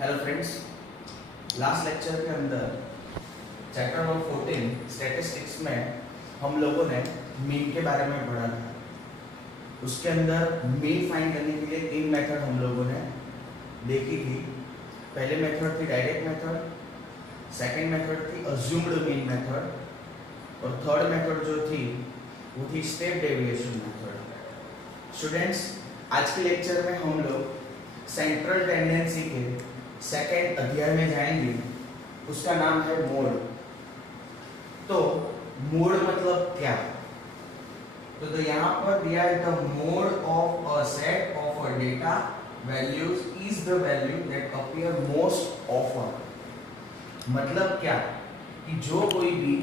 Hello friends, last lecture के अंदर chapter number 14 statistics में हम लोगों ने मीन के बारे में पढ़ा था। उसके अंदर मीन फाइंड करने के लिए तीन मेथड हम लोगों ने देखी थी। पहले मेथड थी डायरेक्ट मेथड, सेकंड मेथड थी अज्यूम्ड मीन मेथड और थर्ड मेथड जो थी वो थी स्टेप डेविएशन मेथड। स्टूडेंट्स, आज के लेक्चर में हम लोग सेंट्रल टेंडेंसी के सेकेंड अध्याय में जाएंगे। उसका नाम है मोड। तो मोड मतलब क्या? तो यहाँ पर दिया है the mode of a set of a data values is the value that appear most often. मतलब क्या कि जो कोई भी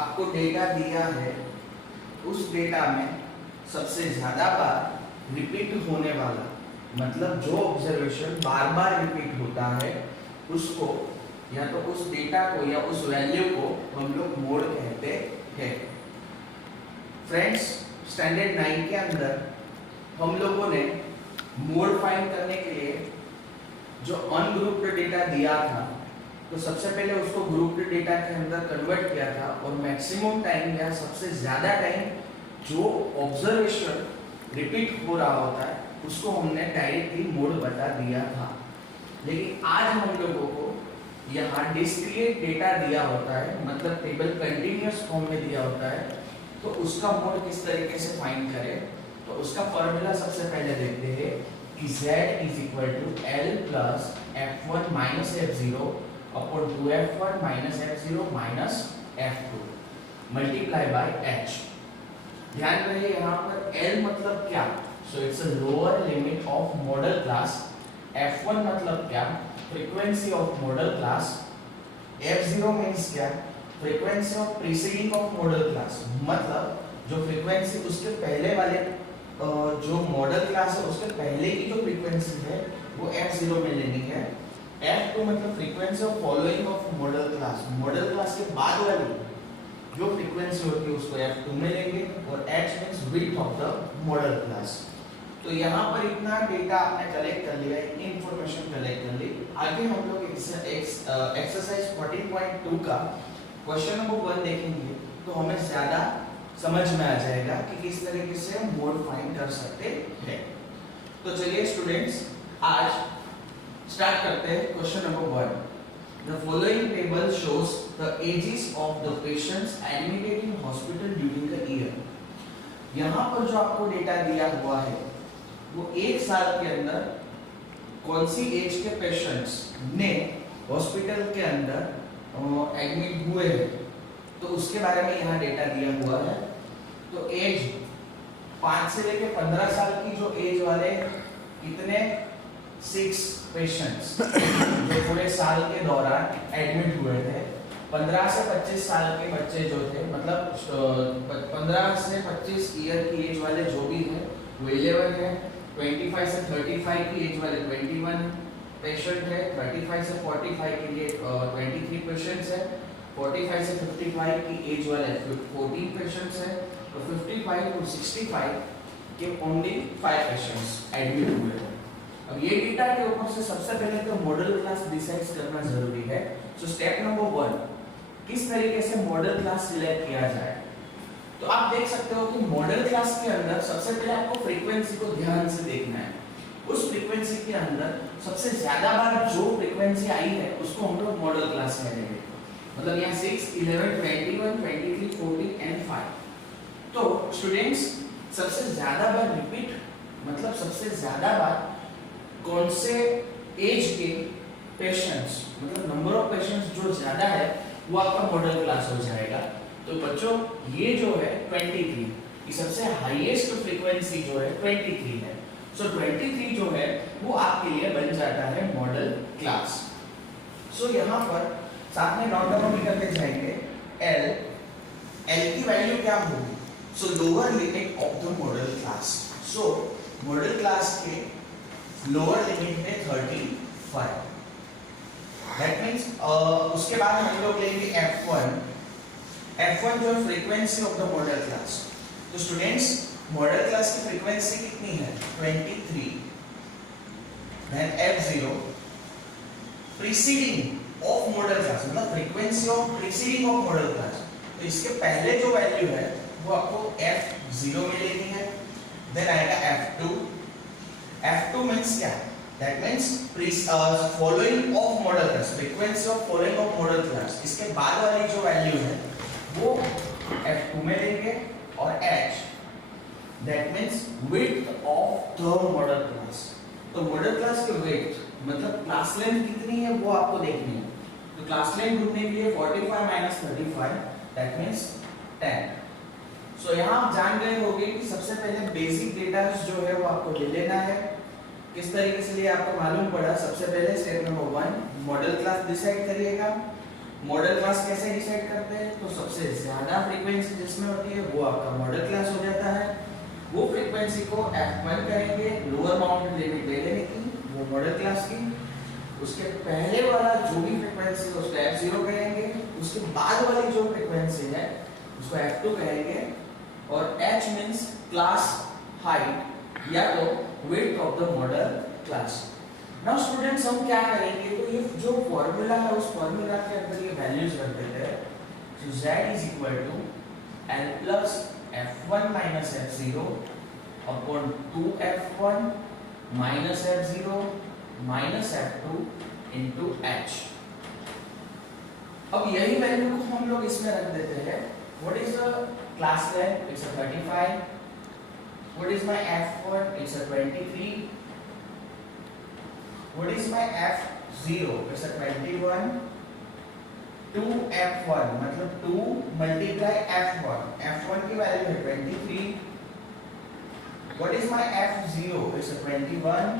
आपको डेटा दिया है उस डेटा में सबसे ज्यादा बार रिपीट होने वाला, मतलब जो ऑब्जर्वेशन बार बार रिपीट होता है उसको या तो उस डेटा को या उस वैल्यू को हम लोग मोड कहते हैं। फ्रेंड्स, स्टैंडर्ड 9 के अंदर हम लोगों ने मोड फाइंड करने के लिए जो अनग्रुप्ड डेटा दिया था तो सबसे पहले उसको ग्रुप्ड डेटा के अंदर कन्वर्ट किया था और मैक्सिमम टाइम या सबसे ज्यादा टाइम जो ऑब्जर्वेशन रिपीट हो रहा होता है उसको हमने डायरेक्टली मोड बता दिया था। लेकिन आज हम लोगों को यहाँ डिस्क्रीट डेटा दिया होता है, मतलब टेबल कंटिन्यूअस फॉर्म में दिया होता है, तो उसका मोड किस तरीके से फाइंड करें। तो उसका फॉर्मूला सबसे पहले देखते हैं कि z is equal to l plus f1 minus f0 upon 2f1 minus f0 minus f2 multiply by h। ध्यान रहे यहाँ पर L मतलब क्या, so it's a lower limit of modal class. F1 मतलब क्या, frequency of modal class. F0 means क्या, frequency of preceding of modal class, मतलब जो फ्रीक्वेंसी उसके पहले वाले जो मॉडल क्लास है उसके पहले की जो फ्रीक्वेंसी है वो F0 में लेनी है। F2 मतलब frequency of following of modal class, model class के बाद वाली जो फ्रीक्वेंसी होती है उसको F2 में लेंगे और H means width of the modal class. तो यहाँ पर इतना डेटा आपने कलेक्ट कर लिया, इतनी इंफॉर्मेशन कलेक्ट कर ली। आगे हम लोग एक्सरसाइज 14.2 का क्वेश्चन नंबर 1 देखेंगे तो हमें ज्यादा समझ में आ जाएगा कि किस तरीके से हम मोड फाइंड कर सकते हैं। तो चलिए स्टूडेंट्स, आज स्टार्ट करते हैं question number 1। The following table shows the ages of the patients admitted in hospital during the year. यहाँ पर जो आपको डेटा दिया हुआ है वो एक साल के अंदर कौन सी एज के पेशेंट्स ने हॉस्पिटल के अंदर एडमिट हुए हैं तो उसके बारे में यहाँ डेटा दिया हुआ है। तो एज 5 से लेकर 15 साल की जो एज वाले कितने 6 पेशेंट्स जो पूरे साल के दौरान एडमिट हुए थे। 15 से 25 साल के बच्चे जो थे, मतलब 15 से 25 ईयर की एज वाले जो भी हैं वो 11 है। 25 से 35 की एज वाले 21 पेशेंट है। 35 से 45 के लिए 23 पेशेंट्स है। 45 से 55 की एज वाले 14 पेशेंट्स है। तो 55 to 65 के ओनली 5 पेशेंट्स एडमिट हुए हैं। अब ये डेटा के ऊपर से सबसे पहले तो मॉडल क्लास डिसाइड करना जरूरी है। सो स्टेप नंबर 1, किस तरीके से मॉडल क्लास सिलेक्ट किया जाए। तो आप देख सकते हो कि मॉडल क्लास के अंदर सबसे पहले आपको फ्रीक्वेंसी को ध्यान से देखना है। उस फ्रीक्वेंसी के अंदर सबसे ज्यादा बार जो फ्रीक्वेंसी आई है उसको हम लोग मॉडल क्लास कहेंगे। मतलब यहाँ 6, 11, 21, 23, 14 एंड 5। तो स्टूडेंट्स, सबसे ज्यादा बार रिपीट मतलब सबसे ज्यादा बार कौन से एज के पेशेंट्स, मतलब नंबर ऑफ पेशेंट्स जो ज्यादा है वो आपका मॉडल क्लास हो जाएगा। तो बच्चों, ये जो है 23, ये सबसे हाईएस्ट फ्रीक्वेंसी जो है 23 है। सो 23 जो है वो आपके लिए बन जाता है मॉडल क्लास। सो यहाँ पर साथ में नोट डाउन भी करते जाएंगे। L की वैल्यू क्या होगी? सो lower limit of the modal class. So model class के लोअर लिमिट है 35। दैट मींस उसके बाद हम लोग लेंगे F1 जो है frequency of the modal class. तो स्टूडेंट्स, मॉडल क्लास की फ्रीक्वेंसी कितनी है? 23। Then F0 preceding of modal class, मतलब frequency of preceding of modal class. तो इसके पहले जो वैल्यू है वो आपको f0 में लेनी है, देन आएगा f2। f2 मींस क्या? That means following of modal class, frequency of following of modal class. इसके बाद वाली जो वैल्यू है वो f2 में लेंगे, और h that means width of the modal class. तो मॉडल क्लास के विड्थ मतलब क्लास लेंथ कितनी है वो आपको देखनी है। तो क्लास लेंथ ढूंढने के लिए 45 माइनस 35 दैट मींस 10। सो यहाँ आप जान गए होंगे कि सबसे पहले बेसिक डेटा जो है वो आपको ले लेना है। किस तरीके से लिए आपको मालूम पड़ा? सबसे पहले step number 1 model class decide करिएगा। मॉडल क्लास कैसे डिसाइड करते हैं? तो सबसे ज्यादा फ्रीक्वेंसी जिसमें होती है वो आपका मॉडल क्लास हो जाता है। वो फ्रीक्वेंसी को f1 करेंगे, लोअर बाउंड लिमिट ले लेने की, वो मॉडल क्लास की। उसके पहले वाला जो भी फ्रीक्वेंसी है उसको f0 कहेंगे, उसके बाद वाली जो फ्रीक्वेंसी है उसको f2 कहेंगे, और h मींस क्लास हाइट या तो width of the modal class. Now students हम क्या करेंगे? तो ये जो फॉर्मूला है उस फॉर्मूला के अंदर ये वैल्यूज रख देते हैं। So z is equal to l plus f1 minus f0 upon 2f1 minus f0 minus f2 into h। अब यही वैल्यू को हम लोग इसमें रख देते हैं। What is the class length? It's a 35। What is my f1? It's a 23। What is my f0? It's a 21. 2f1 मतलब 2 multiply f1. f1 की वैल्यू है 23. What is my f0? It's a 21.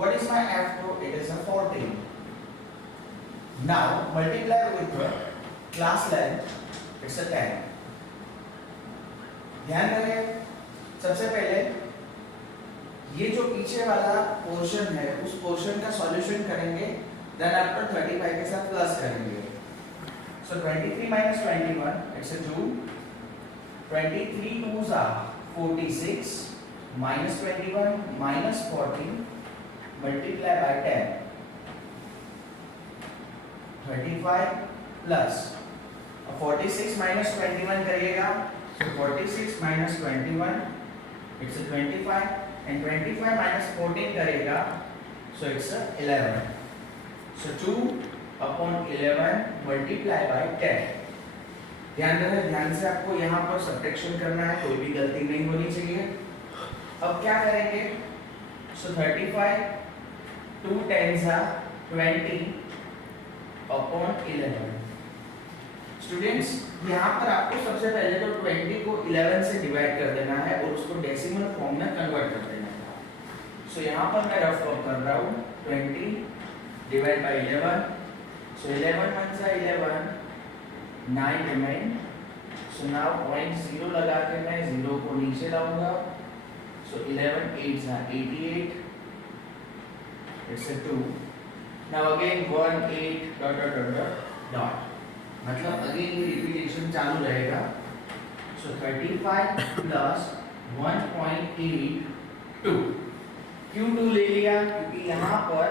What is my f2? It is a 14. Now multiply with the class length. It's a 10. ध्यान रहे, सबसे पहले ये जो पीछे वाला पोर्शन है उस पोर्शन का सॉल्यूशन करेंगे, देन आफ्टर 35 के साथ प्लस करेंगे। सो 23 minus 21 it's a 2। 23 2s are 46 minus 21 minus 14 multiply by 10 35 plus 46 minus 21 करिएगा। सो 46 minus 21 it's a 25 and 25 minus 14 करेगा, so it's 11. So 2 upon 11 multiply by 10. ध्यान रहे, ध्यान से आपको यहाँ पर सब्ट्रैक्शन करना है, कोई भी गलती नहीं होनी चाहिए। अब क्या करेंगे? So 35 2 10s are 20 upon 11. Students यहाँ पर आपको सबसे पहले तो 20 को 11 से डिवाइड कर देना है और उसको डेसिमल फॉर्म में कन्वर्ट कर देना है। सो यहाँ पर मैं रफ ऑफ कर रहा हूँ 20 डिवाइड बाय 11। सो 11 1 सा 11 9 रिमेन। सो नाउ पॉइंट 0 लगा के मैं 0 को नीचे लाऊंगा। सो 11 8 सा 88 it's a 2। Now again 1 8 dot dot dot dot, मतलब अगेन ये रिपीटेशन चालू रहेगा। सो 35 प्लस 1.82 क्यों 2 ले लिया? क्योंकि यहाँ पर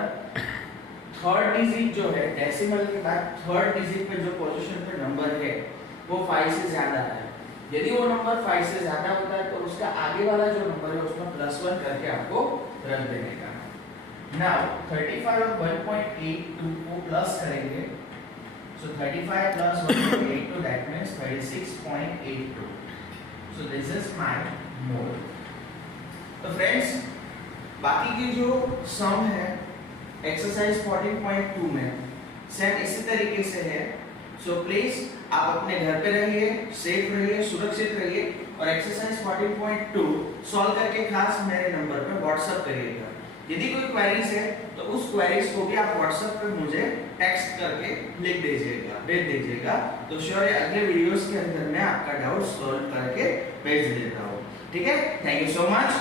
थर्ड डिजिट जो है डेसिमल के बाद थर्ड डिजिट पे जो पोजीशन पे नंबर है वो 5 से ज्यादा है। यदि वो नंबर 5 से ज्यादा होता है तो उसका आगे वाला जो नंबर है उसमें +1 करके आपको रख देने का। नाउ 35 और 1.82 को प्लस करेंगे। So 35 plus 1.82 that means 36.82. So this is my mole. तो फ्रेंड्स बाकी की जो सम है एक्सरसाइज 14.2 में सेम इसी तरीके से है। सो प्लीज आप अपने घर पे रहिए, सेफ रहिए, सुरक्षित रहिए और एक्सरसाइज 14.2 सॉल्व करके खास मेरे नंबर पे व्हाट्सएप करिएगा। यदि कोई क्वेरीज है तो उस क्वेरीज को भी आप व्हाट्सएप पे मुझे टेक्स्ट करके लिख दीजिएगा, भेज दीजिएगा। तो श्योर है अगले वीडियोस के अंदर मैं आपका डाउट सॉल्व करके भेज देता हूँ। ठीक है, थैंक यू सो मच।